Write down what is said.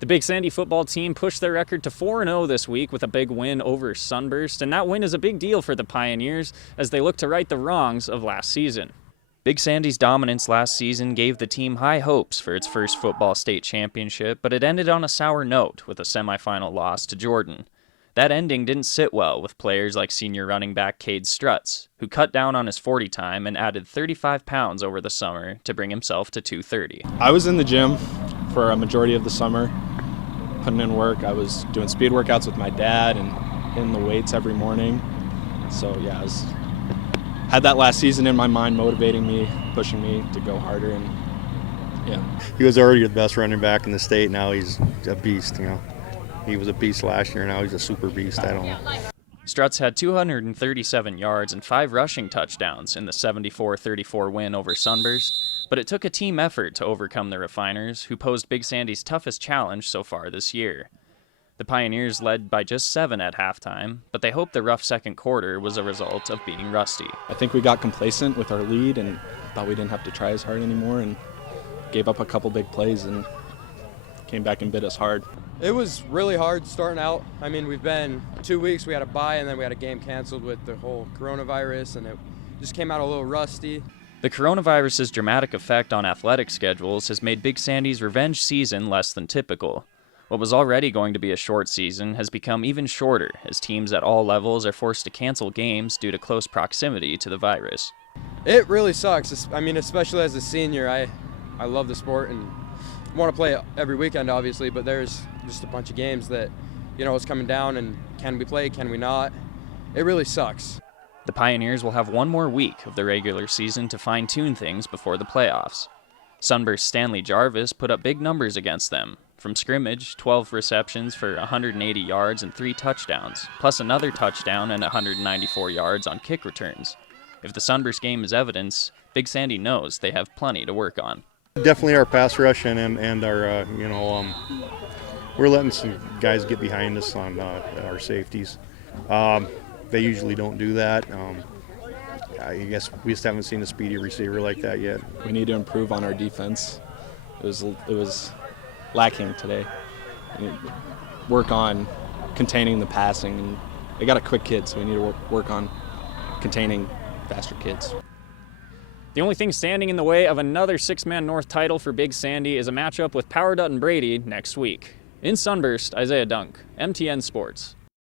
The Big Sandy football team pushed their record to 4-0 this week with a big win over Sunburst, and that win is a big deal for the Pioneers as they look to right the wrongs of last season. Big Sandy's dominance last season gave the team high hopes for its first football state championship, but it ended on a sour note with a semifinal loss to Jordan. That ending didn't sit well with players like senior running back Kade Strutz, who cut down on his 40 time and added 35 pounds over the summer to bring himself to 230. I was in the gym for a majority of the summer, putting in work. I was doing speed workouts with my dad and hitting the weights every morning. So yeah, had that last season in my mind, motivating me, pushing me to go harder, and yeah. He was already the best running back in the state. Now he's a beast, you know. He was a beast last year, now he's a super beast. I don't know. Strutz had 237 yards and 5 rushing touchdowns in the 74-34 win over Sunburst, but it took a team effort to overcome the Refiners, who posed Big Sandy's toughest challenge so far this year. The Pioneers led by just 7 at halftime, but they hoped the rough second quarter was a result of being rusty. I think we got complacent with our lead and thought we didn't have to try as hard anymore, and gave up a couple big plays and came back and bit us hard. It was really hard starting out. I mean, we've been 2 weeks, we had a bye, and then we had a game canceled with the whole coronavirus, and it just came out a little rusty. The coronavirus's dramatic effect on athletic schedules has made Big Sandy's revenge season less than typical. What was already going to be a short season has become even shorter as teams at all levels are forced to cancel games due to close proximity to the virus. It really sucks. I mean, especially as a senior, I love the sport and want to play it every weekend, obviously, but there's just a bunch of games that, you know, it's coming down, and can we play, can we not? It really sucks. The Pioneers will have one more week of the regular season to fine-tune things before the playoffs. Sunburst Stanley Jarvis put up big numbers against them. From scrimmage, 12 receptions for 180 yards and 3 touchdowns, plus another touchdown and 194 yards on kick returns. If the Sunburst game is evidence, Big Sandy knows they have plenty to work on. Definitely our pass rush and our, we're letting some guys get behind us on our safeties. They usually don't do that. I guess we just haven't seen a speedy receiver like that yet. We need to improve on our defense. It was lacking today. We need to work on containing the passing. And they got a quick kid, so we need to work on containing faster kids. The only thing standing in the way of another 6-man North title for Big Sandy is a matchup with Power Dutton Brady next week. In Sunburst, Isaiah Dunk, MTN Sports.